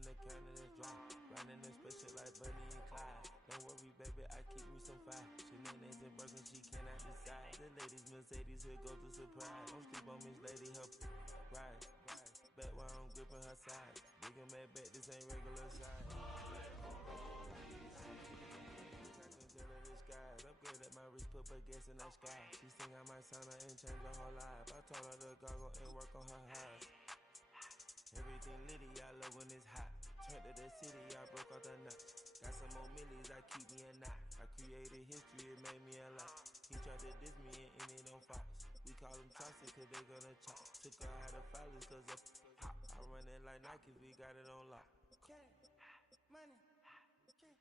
in the counter that's dry. Riding in spaceship like Bunny and Clyde. Don't worry, baby, I keep me some fire. Shenanigans and Birkin, she cannot decide. The ladies Mercedes, here go to surprise. Don't sleep on Miss Lady, her ride. Back while I'm gripping her side. Big and mad back, this ain't regular size. Skies. Upgrade at my wrist, put gas in that sky. She think I might sign her and change her whole life. I told her to goggle and work on her eyes. Everything litty, I love when it's hot. Turned to the city, I broke out the notch. Got some more millies, I keep me a knot. I created history, it made me a lot. He tried to diss me and ended on Fox. We call them Chaucer cause they gonna chop. Took her out of filers cause of pop. I run it like Nike, we got it on lock. Okay, money, okay.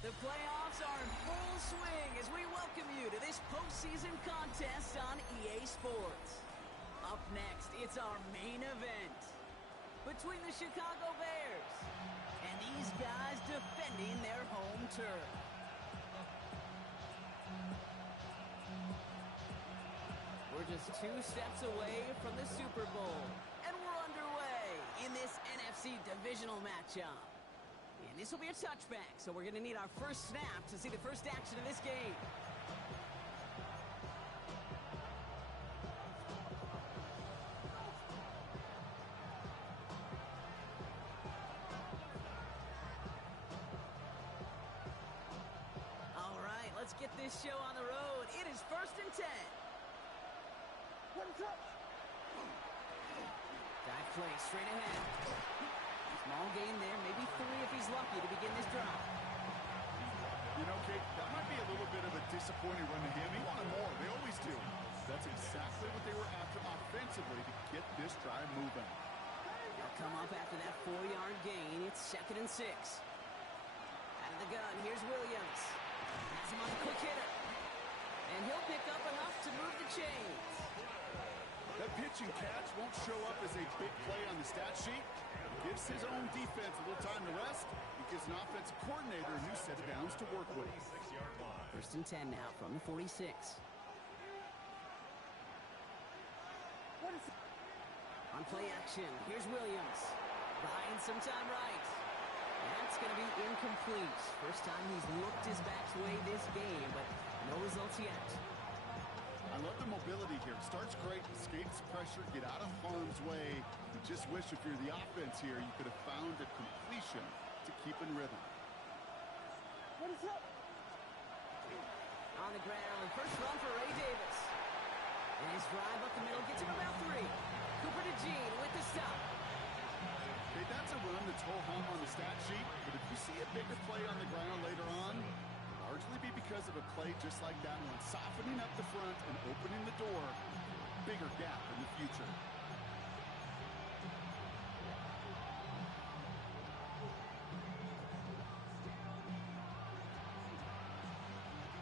The playoffs are in full swing as we welcome you to this postseason contest on EA Sports. Up next, it's our main event between the Chicago Bears and these guys defending their home turf. We're just 2 steps away from the Super Bowl, and we're underway in this NFC divisional matchup. And this will be a touchback, so we're going to need our first snap to see the first action of this game. All right, let's get this show on the road. It is 1st and 10. Dive play straight ahead. Small gain there, maybe 3 if he's lucky to begin this drive. You know, Kate, that might be a little bit of a disappointing run to him. He wanted more. They always do. That's exactly what they were after offensively to get this drive moving. They'll come up after that 4-yard gain. It's 2nd and 6. Out of the gun, here's Williams. Has him on a quick hitter. And he'll pick up enough to move the chains. That pitch and catch won't show up as a big play on the stat sheet. Gives his own defense a little time to rest. He gives an offensive coordinator a new set of downs to work with. 1st and 10 now from the 46. On play action, here's Williams. Buying some time right. That's going to be incomplete. First time he's looked his back's way this game, but no results yet. I love the mobility here. Starts great, escapes pressure, get out of harm's way. You just wish if you're the offense here, you could have found a completion to keep in rhythm. What is up? On the ground, first run for Ray Davis. And his drive up the middle gets him about 3. Cooper DeJean with the stop. Okay, that's a run that's ho-hum on the stat sheet, but if you see a bigger play on the ground later on, largely be because of a play just like that one, softening up the front and opening the door, bigger gap in the future.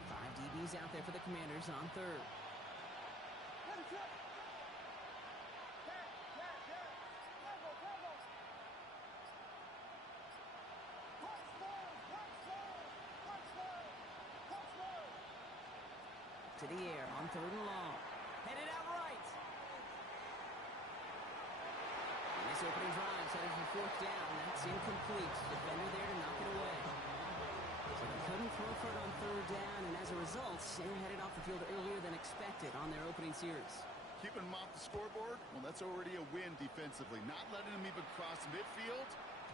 Five DBs out there for the Commanders on 3rd. To the air on 3rd and long. Headed out right. And this opening drive headed for 4th down. That's incomplete. Defender there to knock it away. So they couldn't throw for it on 3rd down, and as a result, they're headed off the field earlier than expected on their opening series. Keeping them off the scoreboard, well, that's already a win defensively. Not letting them even cross midfield,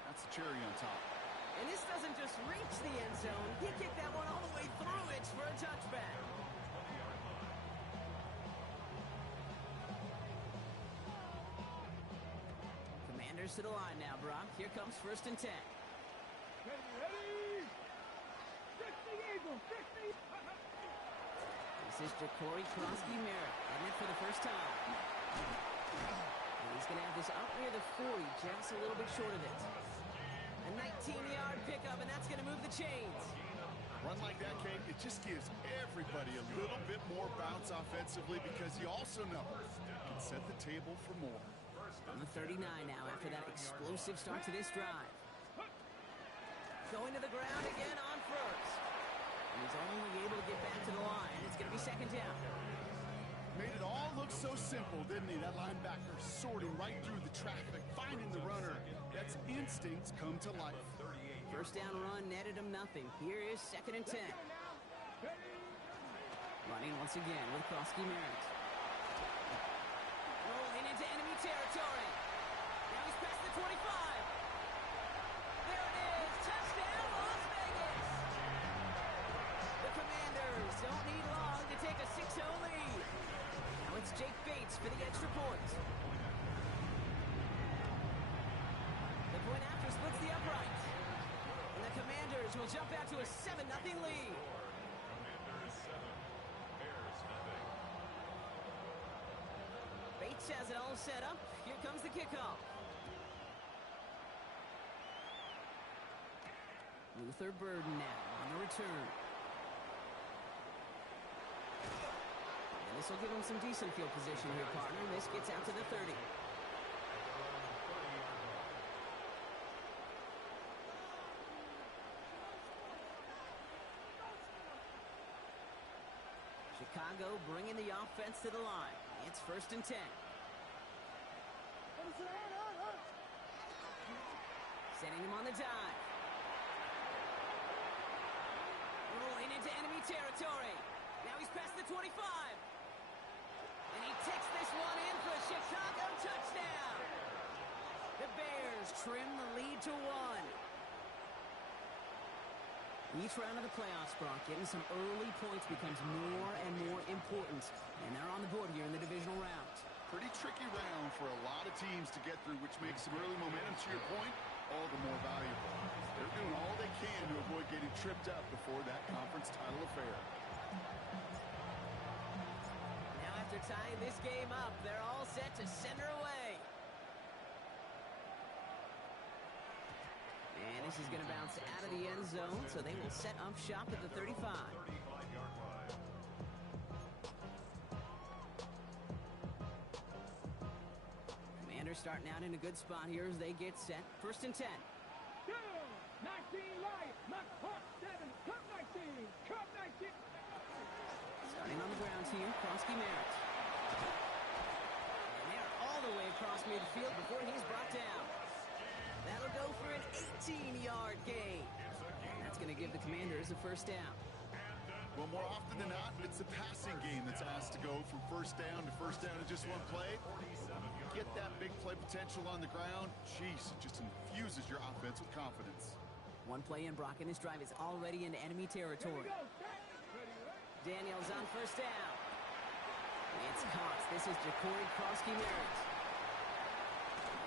that's the cherry on top. And this doesn't just reach the end zone. He kicked that one all the way through it for a touchback. Commanders to the line now, Brock. Here comes 1st and 10. Ready! 60 Eagles, 60! This is Ja'Cory Krosky-Merritt, heading it for the first time. And he's going to have this up near the 40, just a little bit short of it. A 19-yard pickup, and that's going to move the chains. Run like that, Kate, it just gives everybody a little bit more bounce offensively because you also know you can set the table for more. On the 39 now after that explosive start to this drive. Going to the ground again on first. And he's only able to get back to the line. It's going to be second down. Made it all look so simple, didn't he? That linebacker sorting right through the traffic, finding the runner. That's instincts come to life. First down run netted him nothing. Here is second and 10. Running once again with Krosky Merritt. Rolling into enemy territory. Now he's past the 25. There it is. Touchdown, Las Vegas. The Commanders don't need long to take a 6-0 lead. Now it's Jake Bates for the extra point. The point after splits the upright. And the Commanders will jump out to a 7-0 lead. Bates has it all set up. Here comes the kickoff. Luther Burden now on the return. And this will give him some decent field position here, partner. This gets out to the 30. Chicago bringing the offense to the line. It's first and 10. Sending him on the dive. Rolling into enemy territory. Now he's past the 25. And he takes this one in for a Chicago touchdown. The Bears trim the lead to 1. Each round of the playoffs, Brock, getting some early points becomes more and more important. And they're on the board here in the divisional round. Pretty tricky round for a lot of teams to get through, which makes some early momentum, to your point, all the more valuable. They're doing all they can to avoid getting tripped up before that conference title affair. Now after tying this game up, they're all set to send her away. And this is going to bounce out of the end zone, so they will set up shop at the 35. Commanders starting out in a good spot here as they get set. First and 10. 19 light, not Hawk 7, Cup 19, Cup 19. Starting on the ground here, Krosky Merritt. And they're all the way across midfield before he's brought down. That'll go for an 18-yard gain. And that's going to give the Commanders a first down. Well, more often than not, it's the passing game that's asked to go from first down in just one play. Get that big play potential on the ground. Jeez, it just infuses your offense with confidence. One play in, Brock, and this drive is already into enemy territory. Daniels on first down. It's caught. This is Jacory Krosky Merritt.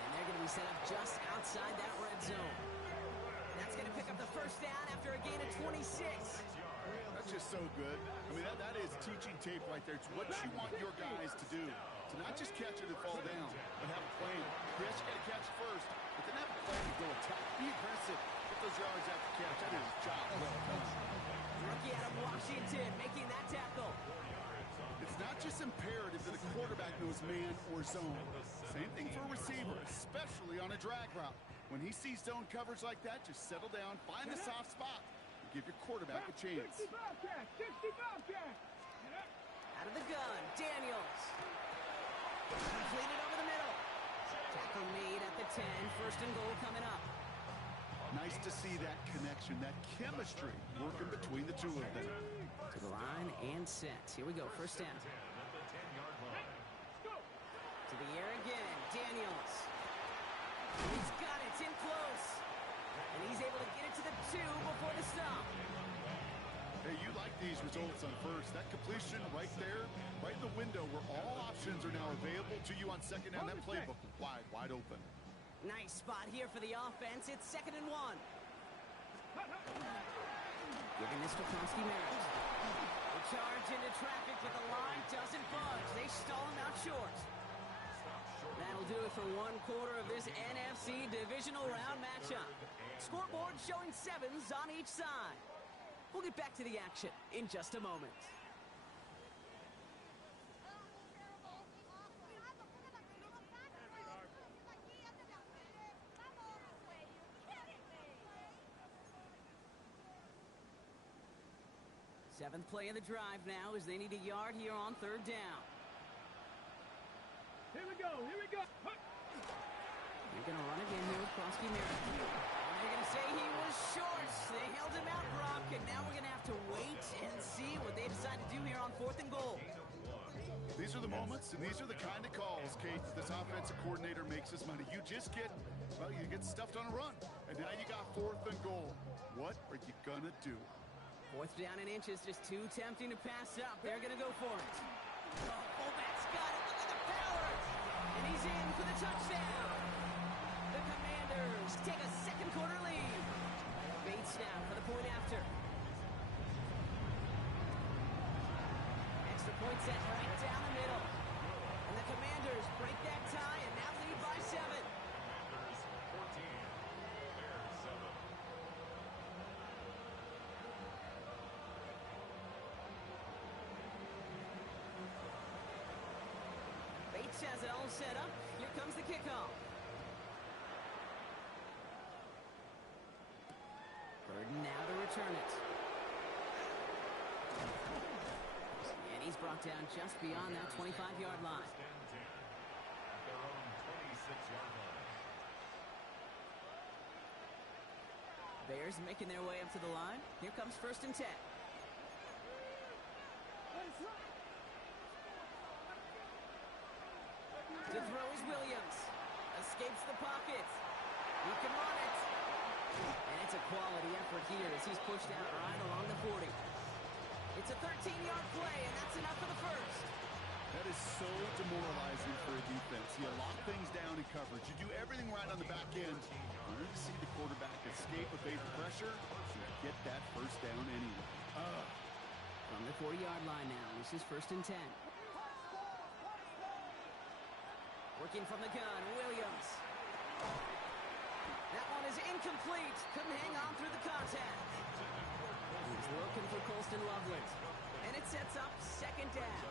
And they're going to be set up just outside that red zone. That's going to pick up the first down after a gain of 26. That's just so good. I mean, that is teaching tape right there. It's what you want your guys to do. To not just catch it and fall down, but have a plan. Yes, you got to catch it first, but then have a plan to go attack. Be aggressive. Get those yards after catch. That is a job well done. Rookie out of Washington making that tackle. It's not just imperative that a quarterback knows man or zone. Same thing for a receiver, especially on a drag route. When he sees zone coverage like that, just settle down, find the soft spot, and give your quarterback a chance. 60 Bobcat, 60 Bobcat. Out of the gun, Daniels. Completed over the middle. Tackle made at the 10. First and goal coming up. Nice to see that connection, that chemistry working between the two of them. To the line and set. Here we go, first down. To the air again, Daniels. He's got it, it's in close. And he's able to get it to the 2 before the stop. Hey, you like these results on first. That completion right there, right in the window where all options are now available to you on second down. That playbook wide open. Nice spot here for the offense. It's second and 1. Giving this to Krosky Merritt. They charge into traffic, but the line doesn't budge. They stall him out short. That'll do it for one quarter of this NFC divisional round matchup. Scoreboard showing 7s on each side. We'll get back to the action in just a moment. Seventh play of the drive now as they need a yard here on third down. Here we go, here we go. They're going to run again here with Krosky Merritt. They're going to say he was short. They held him out, Brock, and now we're going to have to wait and see what they decide to do here on 4th and goal. These are the moments, and these are the kind of calls, Kate, that this offensive coordinator makes his money. You just get, well, you get stuffed on a run, and now you got 4th and goal. What are you going to do? 4th down and inches, just too tempting to pass up. They're going to go for it. Oh, fullback's got it. Look at the power. And he's in for the touchdown. The Commanders take a second quarter lead. Bates now for the point after. Extra point set right down the middle. And the Commanders break that tie and now lead by 7. Bates has it all set up. Here comes the kickoff. Burden now to return it. And he's brought down just beyond that 25-yard line. Bears making their way up to the line. Here comes 1st and 10. To throw is Williams. Escapes the pocket. He can run it. And it's a quality effort here as he's pushed out right along the 40. It's a 13-yard play, and that's enough for the first. That is so demoralizing for a defense. You lock things down in coverage. You do everything right on the back end. You're going to see the quarterback escape evade pressure to get that first down anyway. From the 40-yard line now, this is 1st and 10. Working from the gun, Williams. That one is incomplete. Couldn't hang on through the contact. He's looking for Colston Loveland. And it sets up 2nd down.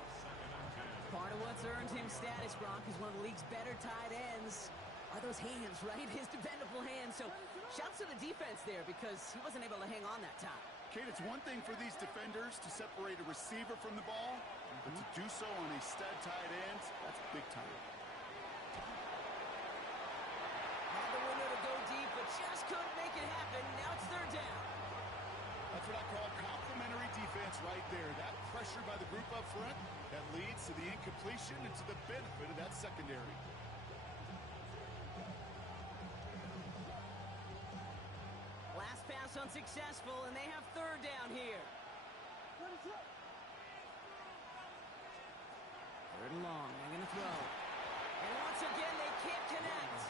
Part of what's earned him status, Brock, is one of the league's better tight ends. Are those hands, right? His dependable hands. So shouts to the defense there because he wasn't able to hang on that time. Kate, it's one thing for these defenders to separate a receiver from the ball, but to do so on a stud tight end, that's big time. Had the window to go deep, but just couldn't make it happen. Now it's 3rd down. That's what I call complementary defense right there. That pressure by the group up front, that leads to the incompletion and to the benefit of that secondary. Last pass unsuccessful, and they have 3rd down here. 3rd and long, they're going to throw. And once again, they can't connect.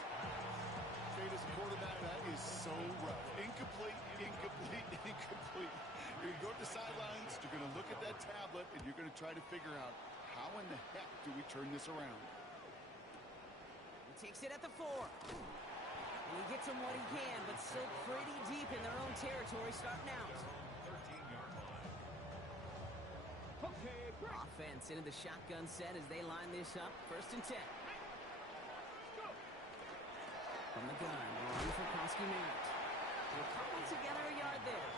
Kate, as a quarterback, that is so rough. Incomplete, incomplete, incomplete. You're going to go to the sidelines, you're going to look at that tablet, and you're going to try to figure out how in the heck do we turn this around. He takes it at the 4. And he gets him what he can, but still pretty deep in their own territory starting out. Okay, break. Offense into the shotgun set as they line this up. 1st and 10. From the gun, run for Krosky Merritt. They'll cobble together a yard there.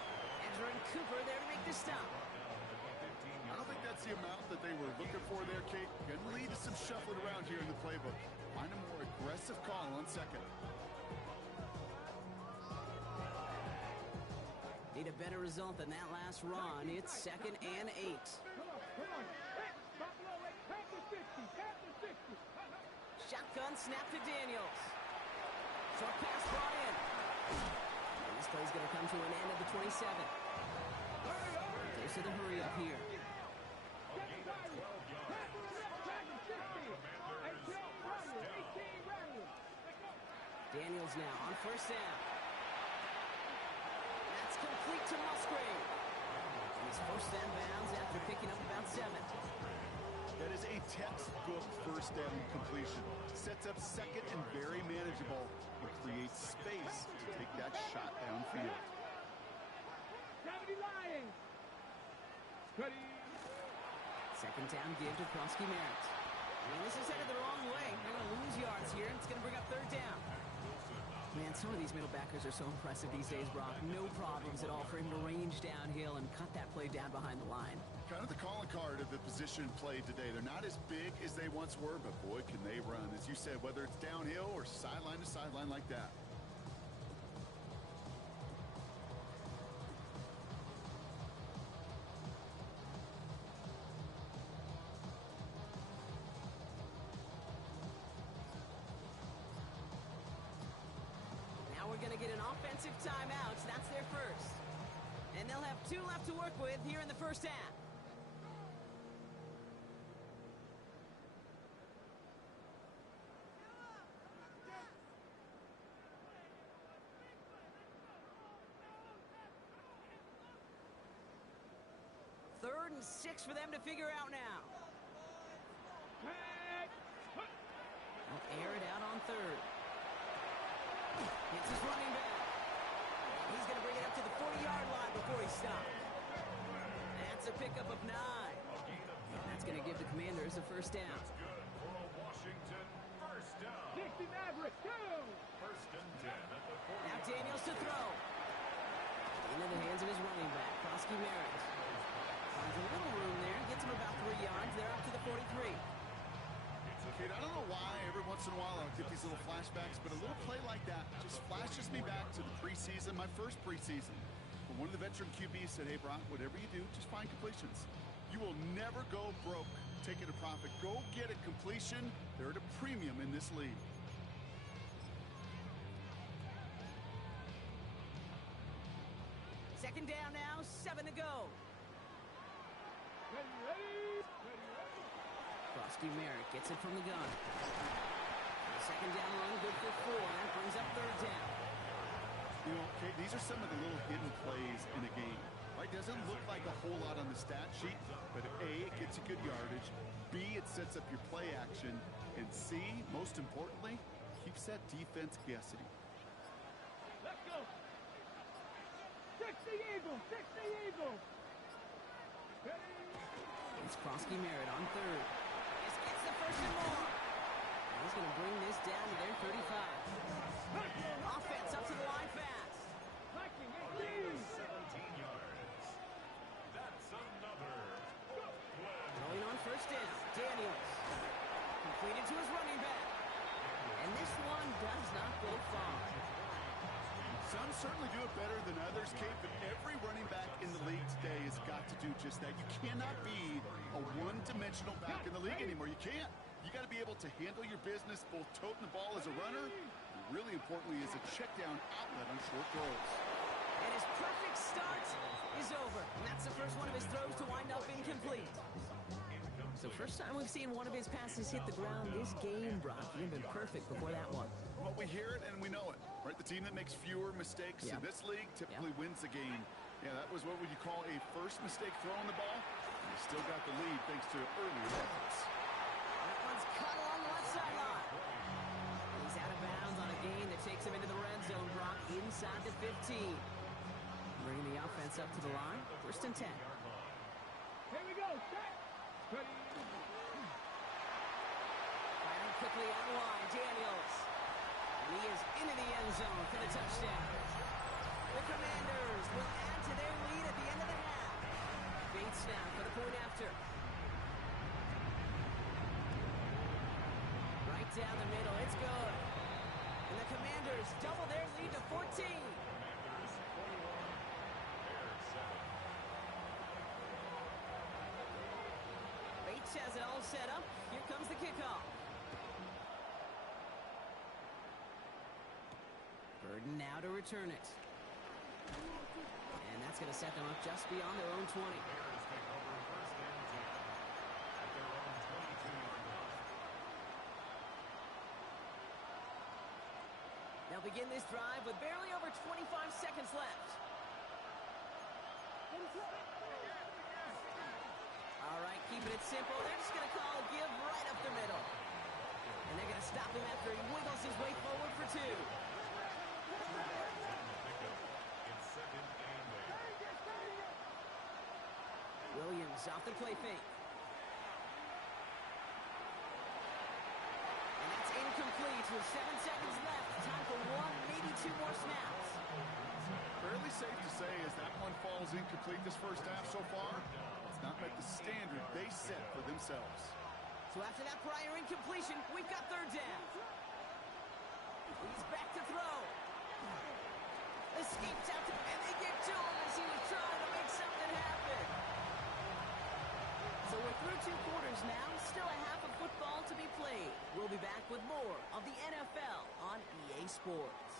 Ezra and Cooper there to make the stop. I don't think that's the amount that they were looking for there, Kate. Going to lead to some shuffling around here in the playbook. Find a more aggressive call on 2nd. Need a better result than that last run. It's 2nd and 8. Come on. Hey, Buffalo, wait, tap the 60. Shotgun snap to Daniels. Short pass brought in. And this play's going to come to an end at the 27. Close to the hurry up here. Daniels now on 1st down. That's complete to Musgrave. And he's forced down bounds after picking up about 7. That is a textbook 1st down completion. Sets up 2nd and very manageable. It creates space to take that shot downfield. Gravity lying. Ready. 2nd down give to Krosky Merritt. And this is headed the wrong way. They're going to lose yards here. It's going to bring up 3rd down. Man, Some of these middle backers are so impressive these days, Brock. No problems at all for him to range downhill and cut that play down behind the line. Kind of the calling card of the position played today. They're not as big as they once were, but boy, can they run. As you said, whether it's downhill or sideline to sideline like that. Going to get an offensive timeout. That's their first. And they'll have 2 left to work with here in the first half. Third and 6 for them to figure out now. They'll air it out on third. It's his running back. He's going to bring it up to the 40-yard line before he stops. That's a pickup of 9. That's going to give the Commanders a first down. Washington, first down. 60 Maverick, go! First and 10 at the 40. Now Daniels to throw. Into the hands of his running back, Krosky Merritt. Finds a little room there, gets him about 3 yards. They're up to the 43. Kate, I don't know why every once in a while I'll get these little flashbacks, but a little play like that just flashes me back to the preseason, my first preseason. When one of the veteran QBs said, hey, Brock, whatever you do, just find completions. You will never go broke taking a profit. Go get a completion. They're at a premium in this league. Second down now, 7 to go. Krosky Merritt gets it from the gun. Second down run, good for 4. That brings up third down. You know, Kate, these are some of the little hidden plays in a game. Right? Doesn't look like a whole lot on the stat sheet, but A, it gets you good yardage. B, it sets up your play action. And C, most importantly, keeps that defense guessing. Let's go. 60 Eagles, 60 Eagles. It's Krosky Merritt on third. This gets the first and more. He's going to bring this down to their 35. Offense up to the line fast. 17 yards. That's another. Going on first down, Daniels. Completed to his running back. And this one does not go far. Some certainly do it better than others, Kate, but every running back in the league today has got to do just that. You cannot be a one-dimensional back in the league anymore. You can't. You got to be able to handle your business, both toting the ball as a runner, and really importantly as a check-down outlet on short throws. And his perfect start is over. And that's the first one of his throws to wind up incomplete. So first time we've seen one of his passes hit the ground this game, Brock. He'd been perfect before that one. Well, we hear it and we know it, right? The team that makes fewer mistakes in this league typically wins the game. Yeah, that was what would you call a first mistake throwing the ball. He still got the lead thanks to earlier efforts. That one's cut along the left sideline. He's out of bounds on a gain that takes him into the red zone, Brock, inside the 15. Bringing the offense up to the line. First and 10. Here we go, set. Ready. Firing quickly out of line, Daniels. And he is into the end zone for the touchdown. The Commanders will add to their lead at the end of the half. Bates now for the point after. Right down the middle, it's good. And the Commanders double their lead to 14. Bates has it all set up. Here comes the kickoff. Burden now to return it. And that's going to set them up just beyond their own 20. They'll begin this drive with barely over 25 seconds left. All right, keeping it simple. They're just going to call a give right up the middle. And they're going to stop him after he wiggles his way forward for 2. Williams off the play fake. And that's incomplete with 7 seconds left. Time for 1, maybe 2 was incomplete this first half so far. It's not met the standard they set for themselves. So after that prior incompletion, we've got third down. He's back to throw. Escapes out to, and they get to him as he was trying to make something happen. So we're through 2 quarters now, still a half of football to be played. We'll be back with more of the NFL on EA Sports.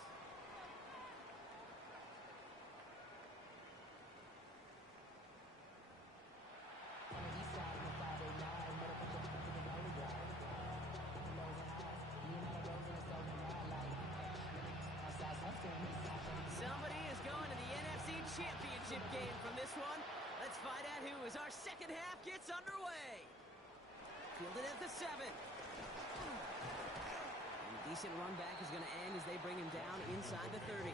Somebody is going to the NFC Championship game from this one. Let's find out who as our second half gets underway. Fielded at the 7. And a decent run back is going to end as they bring him down inside the 30.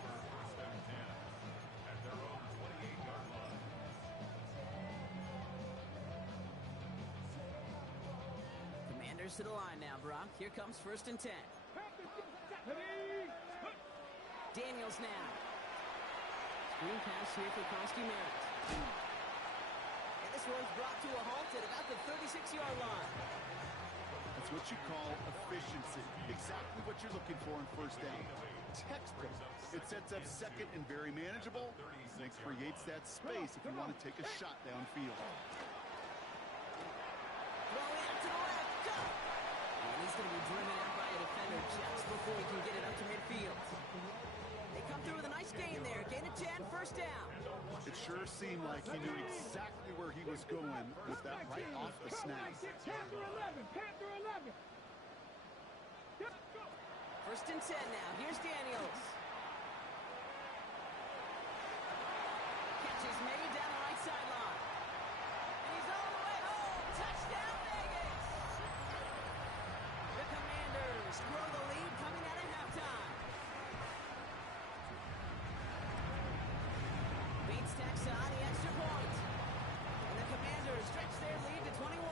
Commanders to the line now, Brock. Here comes 1st and 10. Daniels now. Screen pass here for Krosky Merritt. And this one's brought to a halt at about the 36-yard line. That's what you call efficiency. Exactly what you're looking for in first down. Textbook. It sets up second and very manageable, and it creates that space if you want to take a shot downfield. Throwing out to the left. Go! And he's going to be driven out by a defender just before he can get it up to midfield. They come through with a nice gain there. Gain of 10, first down. It sure seemed like he knew exactly where he was going with that right off the snap. Panther 11. 1st and 10 now. Here's Daniels. Catch is made down the right sideline. And he's all the way home. Touchdown, Vegas. The Commanders grow the lead coming out of halftime. Bates tacks on the extra point. And the Commanders stretch their lead to 21.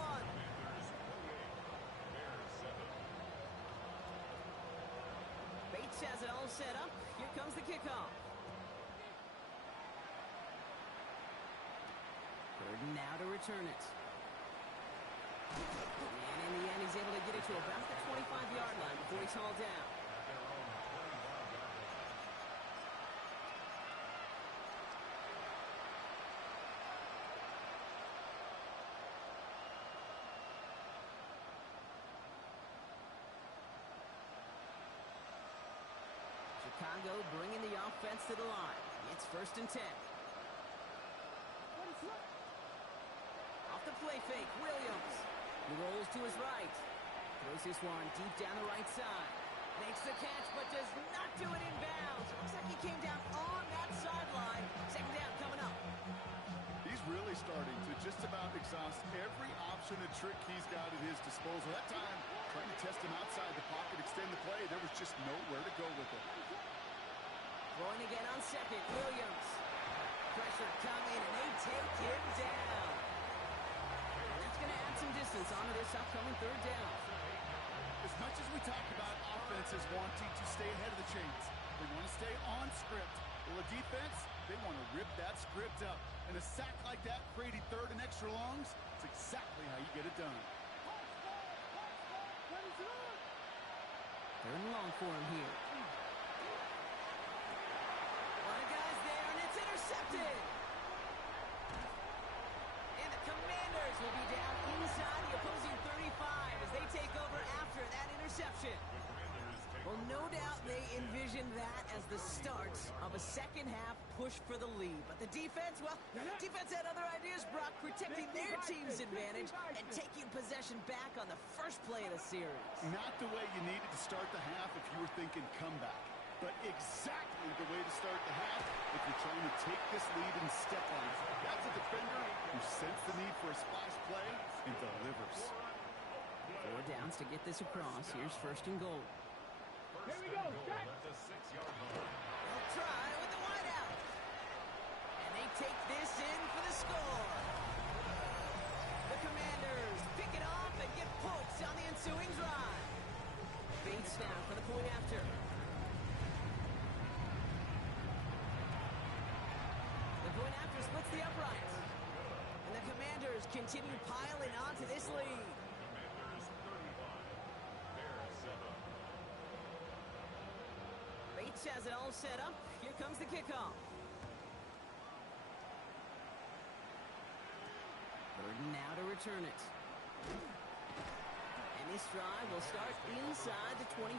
Bates has it all set up. Here comes the kickoff. Burden now to return it. And in the end, he's able to get it to about the 25-yard line before he's hauled down. Chicago bringing the offense to the line. It's 1st and 10. Off the play fake, Williams. He rolls to his right. Throws this one deep down the right side. Makes the catch, but does not do it in bounds. Looks like he came down on that sideline. Second down coming up. He's really starting to just about exhaust every option and trick he's got at his disposal. That time, trying to test him outside the pocket, extend the play, there was just nowhere to go with it. Throwing again on second, Williams. Pressure coming, and they take him down. And that's going to add some distance onto this upcoming third down. As much as we talk about offenses wanting to stay ahead of the chains, they want to stay on script. Well, the defense, they want to rip that script up. And a sack like that, creating third and extra longs, it's exactly how you get it done. Third and long for him here. A lot of guys there, and it's intercepted. And the Commanders will be down inside the opposing 35 as they take over after that interception. Well, no doubt they envisioned that as the start of a second half push for the lead. But the defense, well, defense had other ideas, Brock, protecting their team's advantage and taking possession back on the first play of the series. Not the way you needed to start the half if you were thinking comeback, but exactly the way to start the half if you're trying to take this lead in step lines. That's a defender who sensed the need for a splash play and delivers. 4 downs to get this across. Here's 1st and goal. Here we go. Set. They'll try with the wide out. And they take this in for the score. The Commanders pick it off and get points on the ensuing drive. Bates now for the point after. The point after splits the continue piling onto this lead. Bates has it all set up. Here comes the kickoff. Burden now to return it. And this drive will start inside the 25.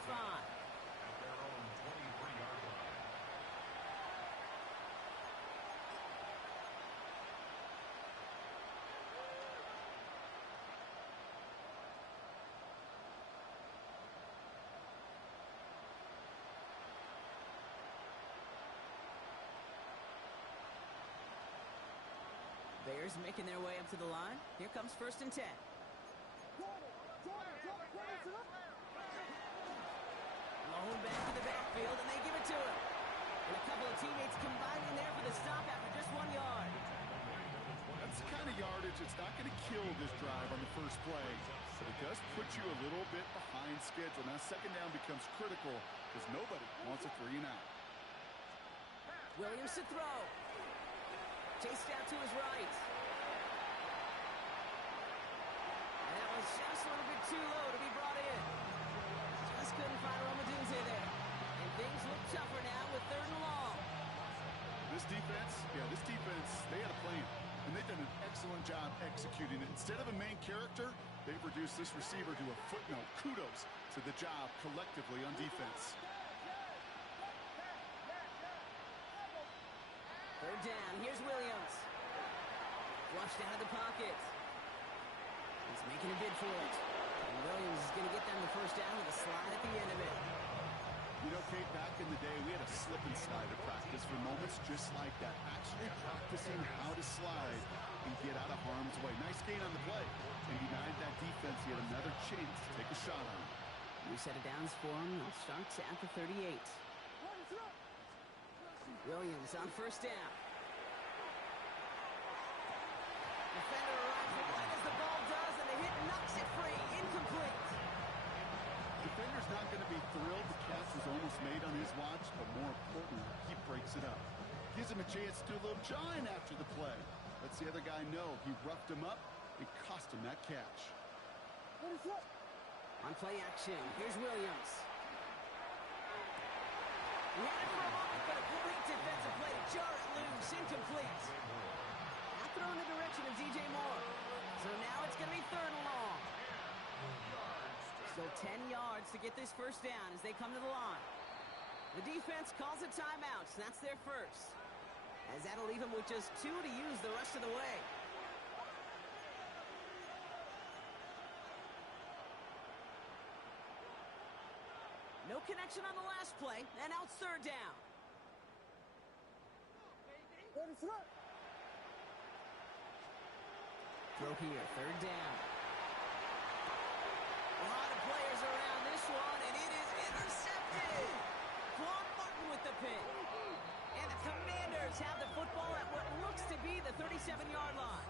Bears making their way up to the line. Here comes 1st and 10. Low back to the backfield, and they give it to him. And a couple of teammates combining there for the stop after just 1 yard. That's the kind of yardage that's not going to kill this drive on the first play, but it does put you a little bit behind schedule. Now, 2nd down becomes critical because nobody wants a 3 and out. Williams to throw. Chased out to his right. And that was just a little bit too low to be brought in. Just couldn't find Romadunze there. And things look tougher now with 3rd and long. This defense, they had a plan. And they've done an excellent job executing it. Instead of a main character, they've reduced this receiver to a footnote. Kudos to the job collectively on defense. 3rd down. Here's Williams. Flushed out of the pocket. He's making a bid for it. And Williams is going to get them the 1st down with a slide at the end of it. You know, Kate, back in the day, we had a slip and slide at practice for moments just like that. Actually practicing how to slide and get out of harm's way. Nice gain on the play. And denied that defense yet another chance to take a shot on him. New set of downs for him. They'll start at the 38. Williams on 1st down. Defender arrives right as the ball does, and the hit knocks it free. Incomplete. Defender's not going to be thrilled the catch was almost made on his watch, but more importantly, he breaks it up. Gives him a chance to do a little jawing after the play. Lets the other guy know he roughed him up and cost him that catch. On play action, here's Williams. He had it for a moment, but a great defensive play to jar it loose. Incomplete. Now throw in the direction of DJ Moore. So now it's going to be 3rd and long. Still 10 yards to get this 1st down as they come to the line. The defense calls a timeout, so that's their first. As that'll leave them with just 2 to use the rest of the way. No connection on the last play, and now it's 3rd down. Throw here, 3rd down. A lot of players around this one, and it is intercepted. Quan Martin with the pick. And the Commanders have the football at what looks to be the 37-yard line.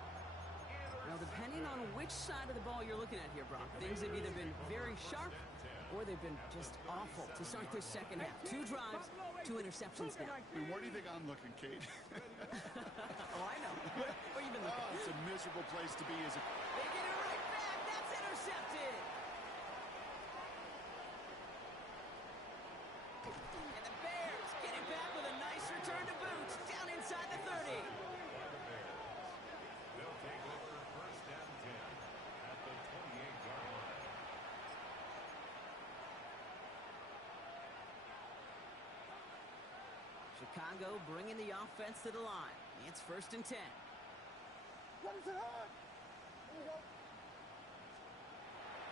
Now, depending on which side of the ball you're looking at here, Brock, things have either been very sharp or they've been just awful to start this 2nd half. 2 drives, 2 interceptions now. And where do you think I'm looking, Kate? Oh, I know. Where you been looking? Oh, it's a miserable place to be as a... They get it right back. That's intercepted. And the Bears get it back with a nice return to boot down inside the 30. They'll take over 1st and 10 at the 28-yard line. Chicago bringing the offense to the line. It's 1st and 10.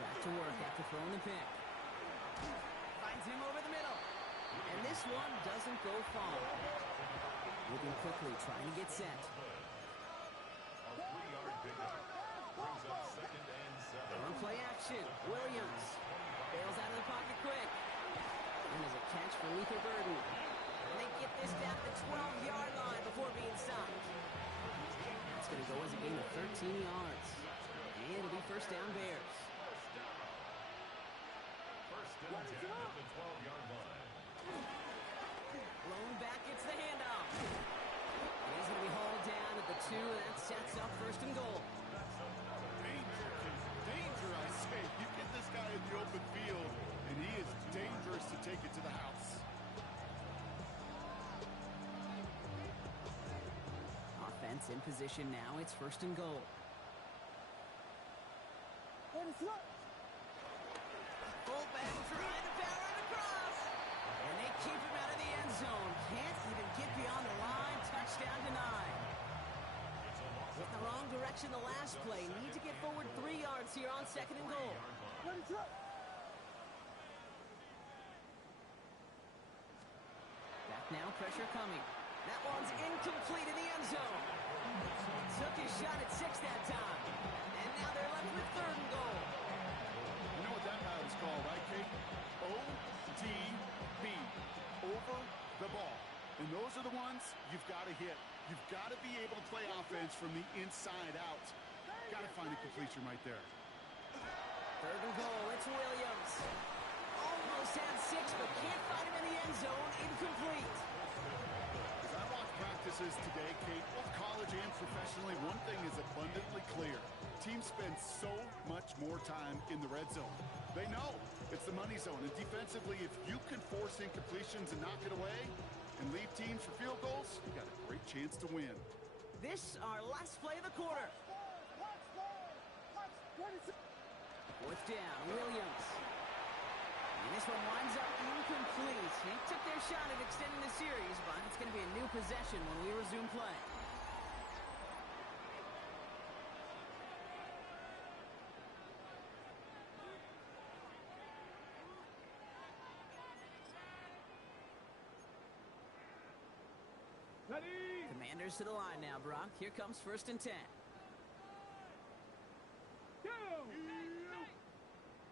Back to work after throwing the pick. Finds him over the middle. And this one doesn't go far. Moving quickly, trying to get set. A 3-yard pickup brings up 2nd and 7. On play action, Williams bails out of the pocket quick. And there's a catch for Luther Burden. And they get this down to the 12-yard line before being stopped. That's going to go as a gain of 13 yards. And it'll be 1st down Bears. 1st and 10 at the 12-yard line. Blown back, gets the handoff. And he's going to be hauled down at the 2, and that sets up 1st and goal. open field, and he is dangerous to take it to the house. Offense in position now. It's 1st and goal. Fullback trying to power it across. And they keep him out of the end zone. Can't even get beyond the line. Touchdown denied. Hit the wrong direction the last play. Need to get forward 3 yards here on 2nd and goal. Back now, pressure coming. That one's incomplete in the end zone. Took his shot at 6 that time. And now they're left with 3rd and goal. You know what that route is called, right, Kate? OTB. Over the ball. And those are the ones you've got to hit. You've got to be able to play offense from the inside out. Got to find a completion right there. 3rd and goal. It's Williams. Almost had 6, but can't find him in the end zone. Incomplete. As I watch practices today, Kate, both college and professionally, one thing is abundantly clear. Teams spend so much more time in the red zone. They know it's the money zone. And defensively, if you can force incompletions and knock it away and leave teams for field goals, you got a great chance to win. This our last play of the quarter. 4th down, Williams. And this one winds up incomplete. They took their shot at extending the series, but it's going to be a new possession when we resume play. Ready? Commanders to the line now, Brock. Here comes 1st and 10. Go!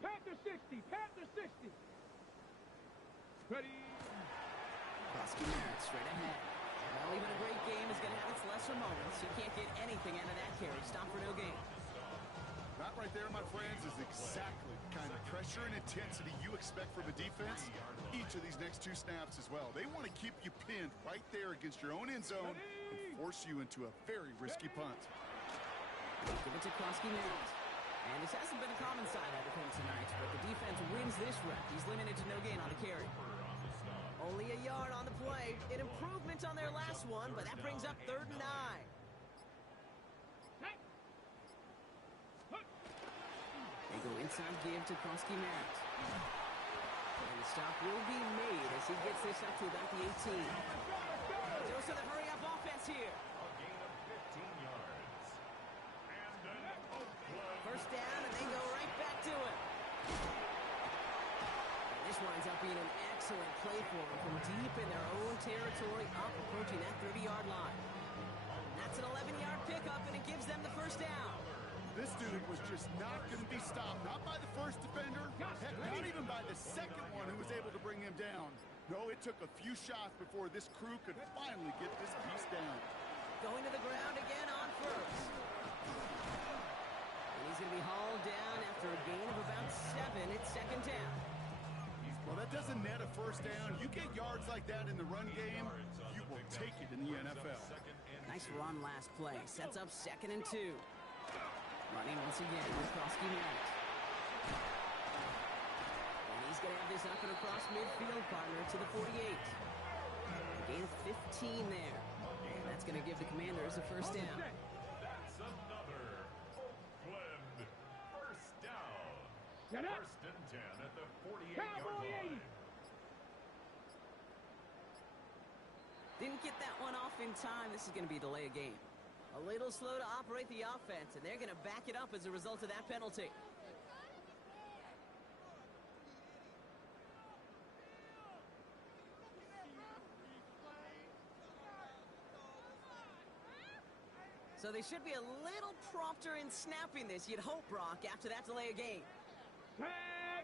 Panther 60. Panther 60. Ready? Husky Merritt straight ahead. Well, even a great game is going to have its lesser moments. You can't get anything out of that carry. Stop for no gain. That right there, my friends, is exactly the kind of pressure and intensity you expect from a defense each of these next 2 snaps as well. They want to keep you pinned right there against your own end zone and force you into a very risky punt. Give it to Husky Merritt. And this hasn't been a common side out of him tonight, but the defense wins this rep. He's limited to no gain on the carry. Only a yard on the play. An improvement on their last one, but that brings up 3rd and 9. They go inside give to Krosky Merritt. And the stop will be made as he gets this up to about the 18. Goes to the hurry-up offense here. A gain of 15 yards. And an Oakland. 1st down, and they go right back to it. And this winds up being an excellent play for them from deep in their own territory, up approaching that 30-yard line. That's an 11-yard pickup, and it gives them the 1st down. This dude was just not going to be stopped, not by the first defender, heck, not even by the second one who was able to bring him down. No, it took a few shots before this crew could finally get this piece down. Going to the ground again on 1st. And he's going to be hauled down after a gain of about 7. It's 2nd down. Well, that doesn't net a 1st down. You get yards like that in the run game, you will take it in the NFL. Nice run last play. Sets up 2nd and 2. Running once again with Krosky Merritt. And he's going to have this up and across midfield, partner, to the 48. A gain of 15 there. And that's going to give the Commanders a 1st down. That's another Oakland 1st down. Get up. 1st and 10 at the 48-yard Cowboy line. 80. Didn't get that one off in time. This is going to be a delay of game. A little slow to operate the offense, and they're going to back it up as a result of that penalty. So they should be a little prompter in snapping this, you'd hope, Brock, after that delay of game. Tag!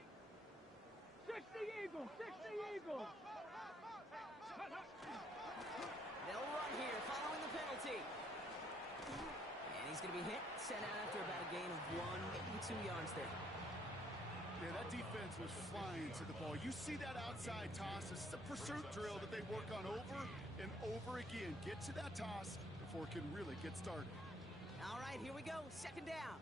60 Eagles! 60 Eagles! They'll run here following the penalty. And he's going to be hit, sent out after about a gain of 1, maybe 2 yards there. Yeah, that defense was flying to the ball. You see that outside toss. This is a pursuit drill that they work on over and over again. Get to that toss before it can really get started. All right, here we go. 2nd down.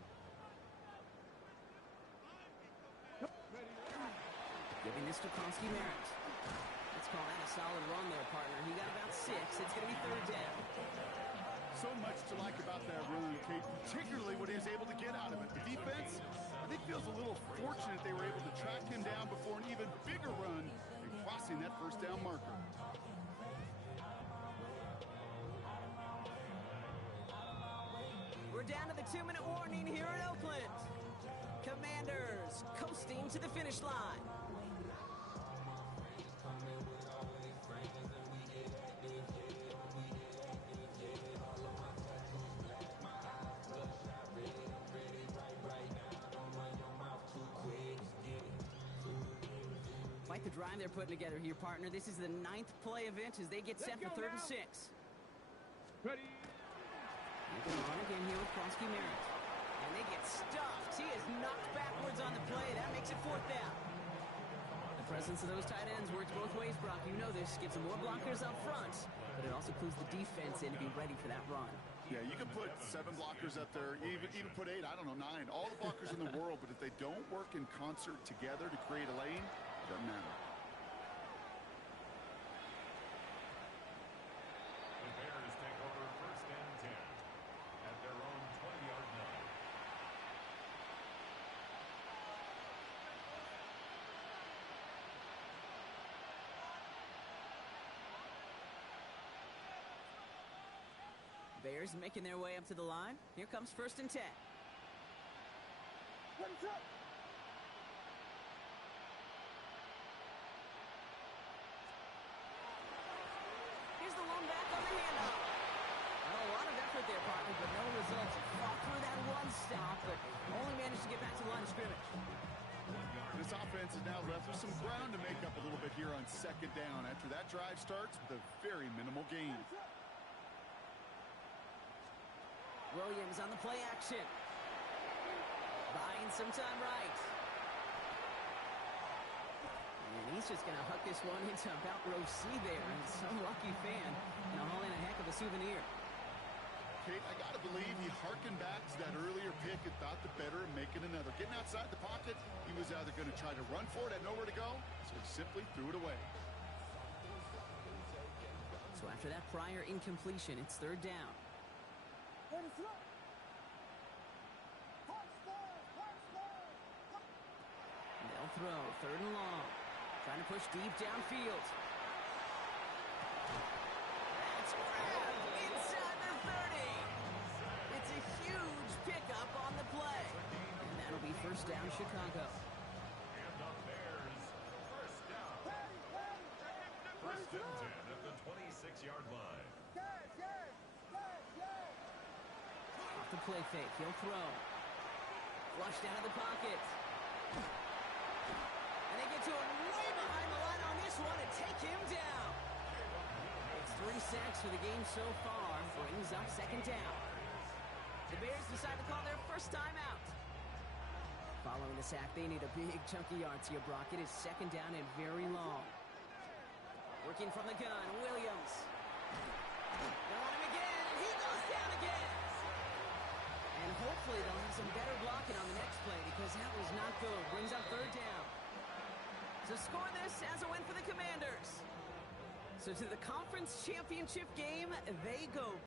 Giving this to Kronsky Merritt. Let's call that a solid run there, partner. He got about 6. It's going to be third down. So much to like about that run, Kate, particularly what he was able to get out of it. The defense, I think, feels a little fortunate they were able to track him down before an even bigger run and crossing that first down marker. We're down to the 2-minute warning here in Oakland. Commanders coasting to the finish line. Quite the drive they're putting together here, partner. This is the 9th play event as they get set for 3rd and 6. Ready. Going on again here with Kronsky Merritt. And they get stuffed. He is knocked backwards on the play. That makes it 4th down. The presence of those tight ends works both ways, Brock. You know this. Gives them more blockers up front, but it also clues the defense in to be ready for that run. Yeah, you can put 7 blockers up there, even put 8, I don't know, 9. All the blockers in the world, but if they don't work in concert together to create a lane, it doesn't matter. The Bears take over 1st and 10 at their own 20-yard line. Bears making their way up to the line. Here comes 1st and 10. Here's the lone back on the handoff. Well, a lot of effort there, partner, but no results. Fought through that one stop, but only managed to get back to the line of scrimmage. This offense is now left with some ground to make up a little bit here on 2nd down after that drive starts with a very minimal gain. Williams on the play action. Buying some time right. And he's just going to huck this one into about row C there. And some lucky fan going to haul in a heck of a souvenir. Kate, I got to believe he harkened back to that earlier pick and thought the better of making another. Getting outside the pocket, he was either going to try to run for it, had nowhere to go, so he simply threw it away. So after that prior incompletion, it's 3rd down. They'll throw 3rd and long. Trying to push deep downfield. That's grabbed inside the 30. It's a huge pickup on the play. And that'll be 1st down Chicago. And the Bears, 1st down. 1st and 10 at the 26-yard line. Off the play fake, he'll throw. Flushed out of the pocket. And they get to him way behind the line on this one and take him down. It's 3 sacks for the game so far. Brings up 2nd down. The Bears decide to call their first timeout. Following the sack, they need a big chunky yards here, Brock. It is 2nd down and very long. Working from the gun, Williams. They're on him again, and he goes down again. And hopefully they'll have some better blocking on the next play because that was not good. Brings up 3rd down. To score this as a win for the Commanders. So to the conference championship game, they go.